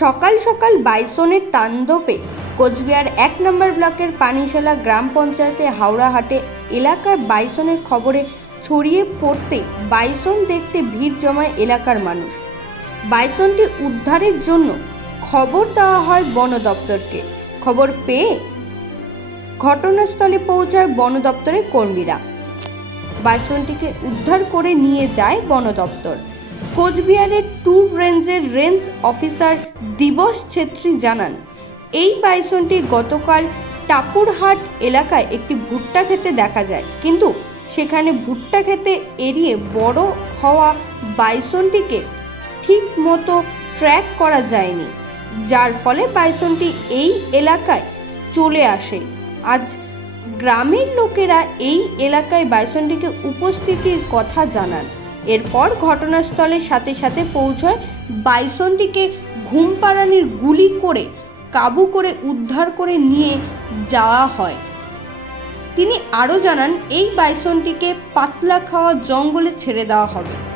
সকাল সকাল বাইসনের তাণ্ডবে কোচবিহার এক নম্বর ব্লকের পানিশালা গ্রাম পঞ্চায়েতে হাওড়াহাটে এলাকায় বাইসনের খবরে ছড়িয়ে পড়তে বাইসন দেখতে ভিড় জমায় এলাকার মানুষ। বাইসনটি উদ্ধারের জন্য খবর দেওয়া হয় বন দপ্তরকে। খবর পেয়ে ঘটনাস্থলে পৌঁছায় বন দপ্তরের কর্মীরা। বাইসনটিকে উদ্ধার করে নিয়ে যায় বন দপ্তর। কোচবিহারের ট্যুর রেঞ্জের রেঞ্জ অফিসার দিবস ছেত্রী জানান, এই বাইসনটি গতকাল টাপুরহাট এলাকায় একটি ভুট্টা খেতে দেখা যায়। কিন্তু সেখানে ভুট্টা খেতে এড়িয়ে বড় হওয়া বাইসনটিকে ঠিক মতো ট্র্যাক করা যায়নি, যার ফলে বাইসনটি এই এলাকায় চলে আসে। আজ গ্রামের লোকেরা এই এলাকায় বাইসনটিকে উপস্থিতির কথা জানান। এরপর ঘটনাস্থলের সাথে সাথে পৌঁছয় বাইসনটিকে ঘুম পাড়ানির গুলি করে, কাবু করে উদ্ধার করে নিয়ে যাওয়া হয়। তিনি আরও জানান, এই বাইসনটিকে পাতলা খাওয়া জঙ্গলে ছেড়ে দেওয়া হবে।